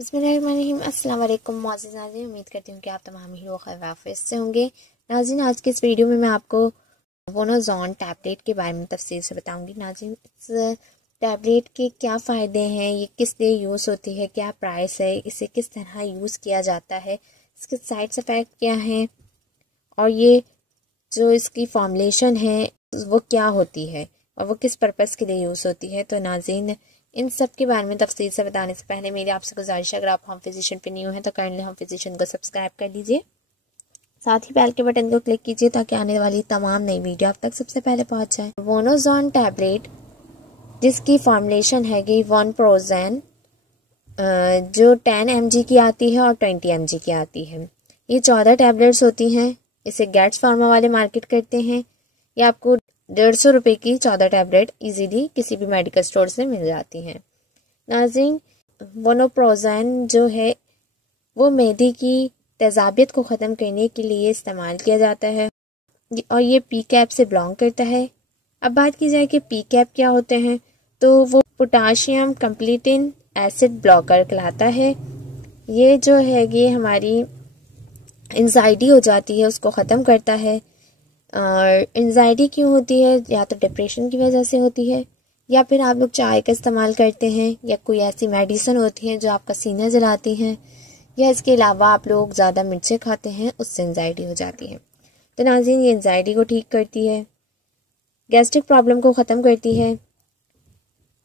बिस्मिल्लाहिर्रहमानिर्रहीम। अस्सलाम वालेकुम मोअज़्ज़िज़ नाज़रीन, उम्मीद करती हूँ कि आप तमाम ही लोग खैर आफियत से होंगे। नाज़रीन, आज के इस वीडियो में मैं आपको वोनोज़ोन टैबलेट के बारे में तफसील से बताऊँगी। नाज़रीन, इस टैबलेट के क्या फ़ायदे हैं, ये किस लिए यूज़ होती है, क्या प्राइस है, इसे किस तरह यूज़ किया जाता है, इसके साइड इफ़ेक्ट क्या हैं और ये जो इसकी फॉर्मुलेशन है वो क्या होती है और वो किस पर्पज़ के लिए यूज़ होती है। तो नाज़रीन, इन सब के बारे में तफसील से बताने से पहले मेरी आपसे गुजारिश है, अगर आप होम फिजिशियन पे न्यू हैं तो काइंडली होम फिजिशियन को सब्सक्राइब कर लीजिए, साथ ही बेल के बटन को क्लिक कीजिए ताकि आने वाली तमाम नई वीडियो आप तक सबसे पहले पहुंच जाए। वोनोज़ोन टैबलेट जिसकी फॉर्मुलेशन है कि वनप्रोज़ेन, जो 10 mg की आती है और 20 mg की आती है। ये 14 टैबलेट्स होती हैं। इसे गेट्स फार्मा वाले मार्केट करते हैं। ये आपको 150 रुपये की 14 टैबलेट इजीली किसी भी मेडिकल स्टोर से मिल जाती हैं। नाज़रीन, वनप्रोज़ेन जो है वो मैदे की तेज़ाबियत को ख़त्म करने के लिए इस्तेमाल किया जाता है और ये पी कैप से बिलोंग करता है। अब बात की जाए कि पी कैप क्या होते हैं, तो वो पोटाशियम कंप्लीटिन एसिड ब्लॉकर कहलाता है। ये जो है ये हमारी एंजाइटी हो जाती है उसको ख़त्म करता है। और एंजाइटी क्यों होती है? या तो डिप्रेशन की वजह से होती है, या फिर आप लोग चाय का इस्तेमाल करते हैं, या कोई ऐसी मेडिसिन होती है जो आपका सीना जलाती हैं, या इसके अलावा आप लोग ज़्यादा मिर्चें खाते हैं, उससे एंजाइटी हो जाती है। तो नाज़रीन, ये एंजाइटी को ठीक करती है, गैस्ट्रिक प्रॉब्लम को ख़त्म करती है,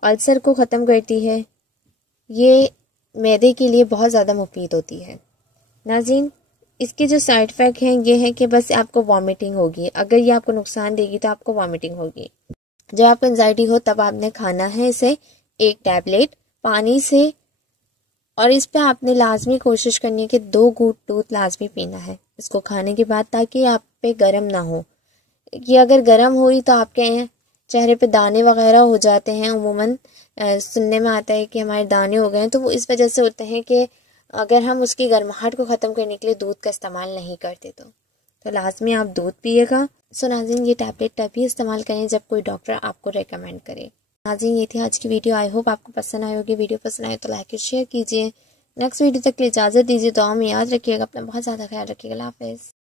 अल्सर को ख़त्म करती है। ये मैदे के लिए बहुत ज़्यादा मुफीद होती है। नाज़रीन, इसके जो साइड इफ़ेक्ट हैं ये है कि बस आपको वॉमिटिंग होगी। अगर ये आपको नुकसान देगी तो आपको वॉमिटिंग होगी। जब आपको एंजाइटी हो तब आपने खाना है इसे, एक टैबलेट पानी से, और इस पे आपने लाजमी कोशिश करनी है कि 2 घूंट दूध लाजमी पीना है इसको खाने के बाद, ताकि आप पे गर्म ना हो। ये अगर गर्म हुई तो आपके चेहरे पे दाने वगैरह हो जाते हैं। उमूमन सुनने में आता है कि हमारे दाने हो गए हैं, तो वो इस वजह से होते हैं कि अगर हम उसकी गर्माहट को ख़त्म करने के लिए दूध का इस्तेमाल नहीं करते तो लाजमी आप दूध पिएगा। सो नाज़रीन, ये टैबलेट तभी इस्तेमाल करें जब कोई डॉक्टर आपको रेकमेंड करे। नाज़रीन, ये थी आज की वीडियो। आई होप आपको पसंद आई होगी। वीडियो पसंद आए तो लाइक और शेयर कीजिए। नेक्स्ट वीडियो तक के लिए इजाज़त दीजिए। दुआ में याद रखिएगा, अपना बहुत ज़्यादा ख्याल रखिएगा। अल्लाह हाफ़िज़।